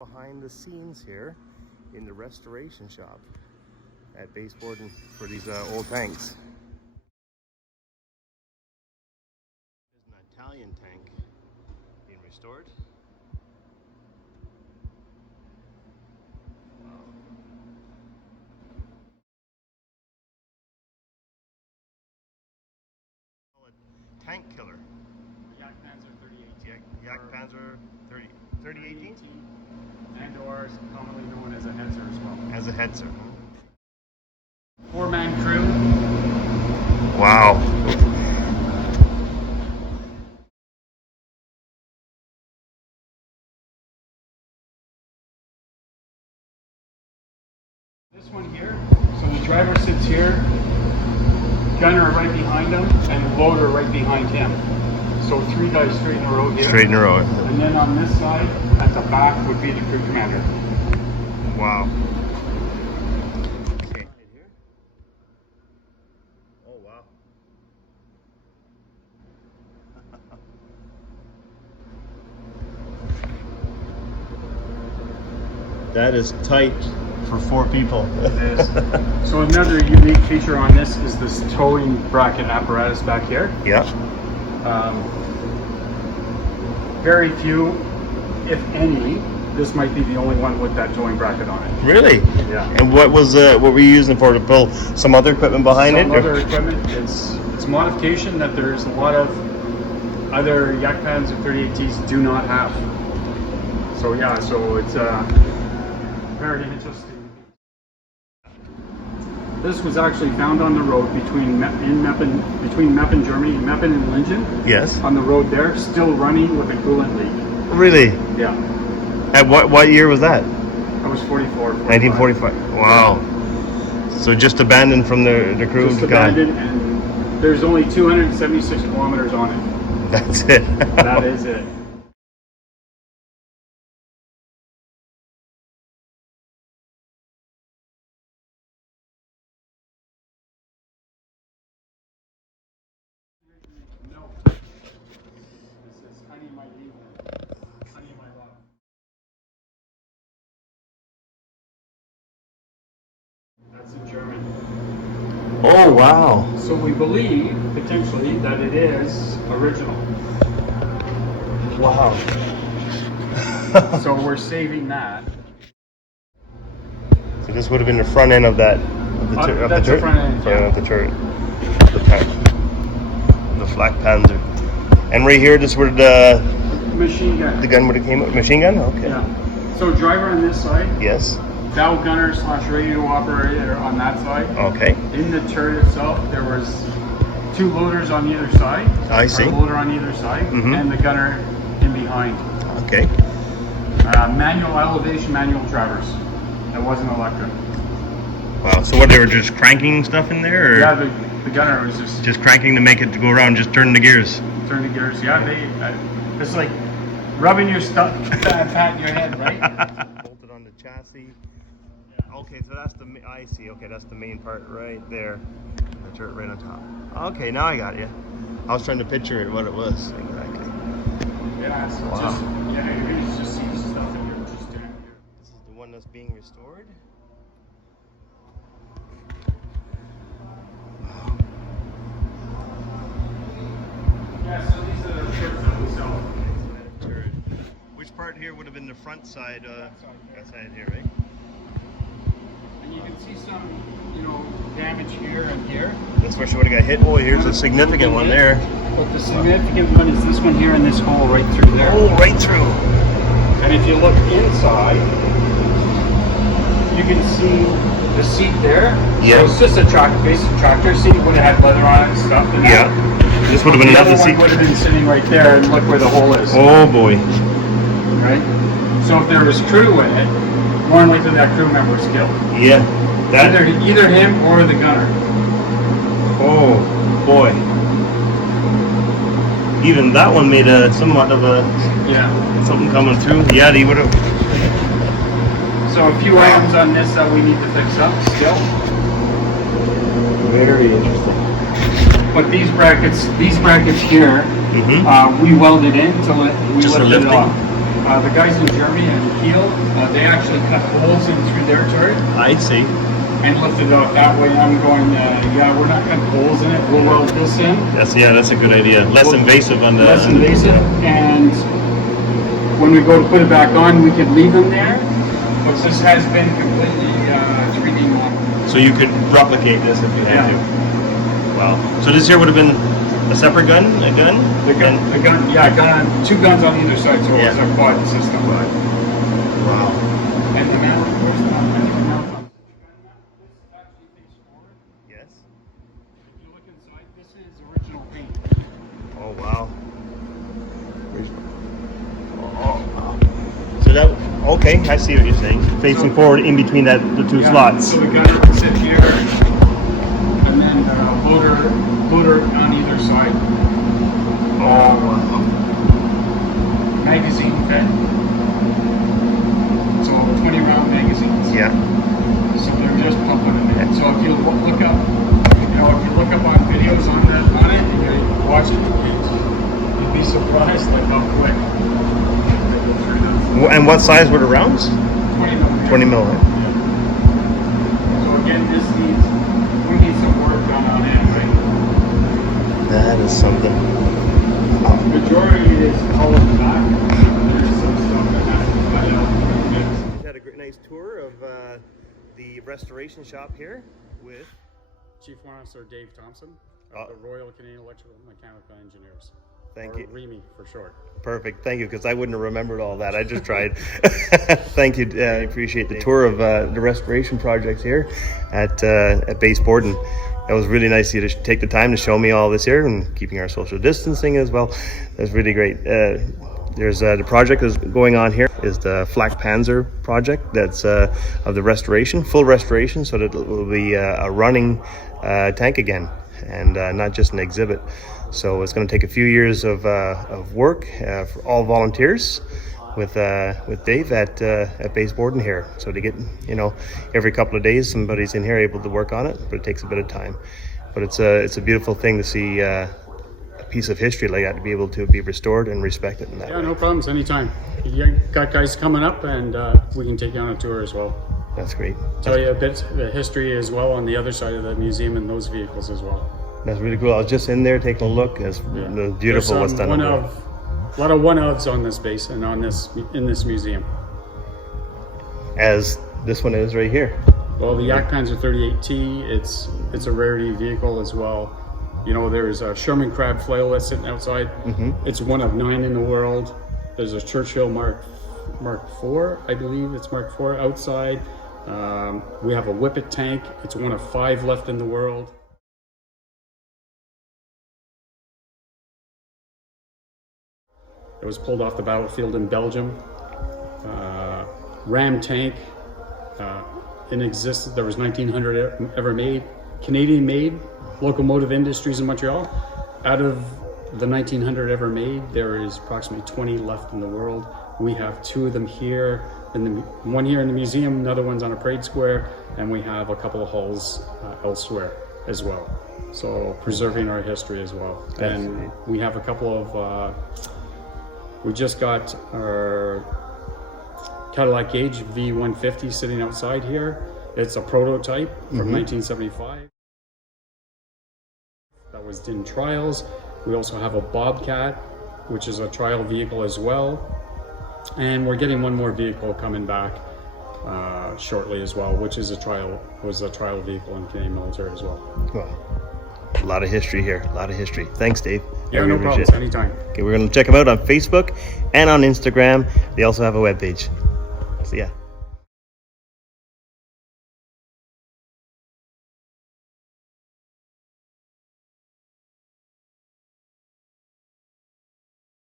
Behind the scenes here in the restoration shop at Base Borden for these old tanks. There's an Italian tank being restored. Wow. Call it tank killer. Flakpanzer 3018. Flakpanzer 3018? And or is commonly known as a Hetzer as well. As a Hetzer. 4-man crew. Wow. This one here, so the driver sits here, gunner right behind him, and loader right behind him. So 3 guys straight in a row here. Straight in a row. And then on this side, at the back, would be the crew commander. Wow. Okay. Oh wow. That is tight for 4 people. It is. So another unique feature on this is this towing bracket apparatus back here. Yeah. Very few, if any, this might be the only one with that towing bracket on it. Really? Yeah. And what were you using for, to pull some other equipment behind it? Some other equipment. It's modification that there's a lot of other Flakpanzer 3018s do not have. So yeah, so it's very interesting. This was actually found on the road between Meppen, Germany, Meppen and Lingen. Yes. On the road there, still running with a coolant leak. Really? Yeah. At what year was that? I was 44. 1945. Wow. So just abandoned from the crew? Just abandoned, and there's only 276 kilometers on it. That's it. That is it. No. This is honey my evil. Honey my love. That's in German. Oh wow. So we believe, potentially, that it is original. Wow. So we're saving that. So this would have been the front end of that, of the turret? Front end, Front end of the turret. The Flakpanzer. And right here, this would the Machine gun. gun would have came up. Machine gun? Okay. Yeah. So driver on this side. Yes. Bow gunner / radio operator on that side. Okay. In the turret itself, there was 2 loaders on either side. I see. A loader on either side, and the gunner in behind. Okay. Manual elevation, manual traverse. It wasn't electric. Wow. So what, they were just cranking stuff in there? Or Yeah, the gunner was just cranking to make it go around, just turn the gears? turn the gears. Yeah, it's like rubbing your fat in your head, right? Bolted on the chassis. Okay, so that's I see. Okay, that's the main part right there. The turret right on top. Okay, now I got you. I was trying to picture it, what it was exactly. Yeah, it's Wow. just, you really just see stuff and you're just doing it. This is the one that's being restored. Wow. Yeah, so these are the turrets that we sell. Turret. Which part here would have been the front side? That side here, right? And you can see some, damage here and here. That's where she would have got hit. Oh, here's a significant one there. But the significant one is this one here and this hole right through there. Oh, right through. And if you look inside, you can see the seat there. Yeah. So it's just a basic tractor seat. Would have had leather on it and stuff. And Yeah. This would have been the another other seat. one would have been sitting right there, and look where the hole is. Oh boy. Right? So if there was crew in it, more than likely that crew member was killed. Yeah. That. Either him or the gunner. Oh boy. Even that one made somewhat of a something coming through. Yeah, he would have. So a few items on this that we need to fix up still. Very interesting. But these brackets here, we welded in until we Just for lifted it lifting? off. The guys in Germany and Kiel, they actually cut holes in through their turret I see. and lifted it out that way. I'm going, yeah, we're not cutting holes in it. We'll weld this in. That's a good idea. Less invasive on the. Less invasive, and when we go to put it back on, we can leave them there. But this has been completely 3D modeled. So you could replicate this if you had Yeah. to. Wow. So this here would have been a separate gun, a gun? Yeah, two guns on either side, so Yeah. it's a quad system. Wow. And the mount, where's the mount? I think the mount on this actually face forward. Yes. If you look inside, this is original paint. Oh wow. Oh, wow. So that okay, I see what you're saying. Facing forward in between the two slots. So the gunner can sit here, and then loader on either side. Oh wow. Magazine fed. So 20 round magazines. Yeah. So they're just pumping in there. So if you look up, on videos on it, and you watch it, you'd be surprised like how quick they go through that. And what size were the rounds? 20 millimeter. 20 millimeter. So again, we need some work done on it, right? That is something. Majority is all in the back. There's some stuff that has to be cut out. We had a great nice tour of the restoration shop here with Chief Warrant Officer Dave Thompson of the Royal Canadian Electrical and Mechanical Engineers. Thank or you. REME for short. Perfect. Thank you, because I wouldn't have remembered all that. I just tried. Thank you. I appreciate the tour of the restoration project here at Base Borden. That was really nice of you to take the time to show me all this here and keeping our social distancing as well. That's really great. There's the project that's going on here is the Flakpanzer project. That's of the restoration, full restoration, so that it will be a running tank again and not just an exhibit. So it's going to take a few years of work for all volunteers with Dave at Base Borden here. So to get, every couple of days somebody's in here able to work on it, but it takes a bit of time. But it's a beautiful thing to see a piece of history like that to be able to be restored and respected in that way. No problems, anytime. You got guys coming up, and we can take you on a tour as well. That's great. Tell you a bit of the history as well on the other side of the museum and those vehicles as well. That's really cool. I was just in there taking a look. It's beautiful what's done. A lot of one-ofs on this base and in this museum. As this one is right here. Well, the Jagdpanzer 38T, it's a rarity vehicle as well. There's a Sherman Crab flail that's sitting outside. Mm-hmm. It's one of 9 in the world. There's a Churchill Mark IV, I believe it's Mark IV outside. We have a Whippet tank. It's one of 5 left in the world. It was pulled off the battlefield in Belgium. Ram tank in existence. There was 1,900 ever made, Canadian made, locomotive industries in Montreal. Out of the 1,900 ever made, there is approximately 20 left in the world. We have 2 of them here, one here in the museum, another one's on a parade square, and we have a couple of hulls elsewhere as well. So preserving our history as well. And we have a couple of, we just got our Cadillac Gauge V150 sitting outside here. It's a prototype from 1975. That was in trials. We also have a Bobcat, which is a trial vehicle as well. And we're getting one more vehicle coming back shortly as well, which is a trial vehicle in Canadian military as well. Wow. A lot of history here, a lot of history. Thanks, Dave. Yeah, no problems, anytime. Okay, we're going to check them out on Facebook and on Instagram. They also have a webpage. So yeah.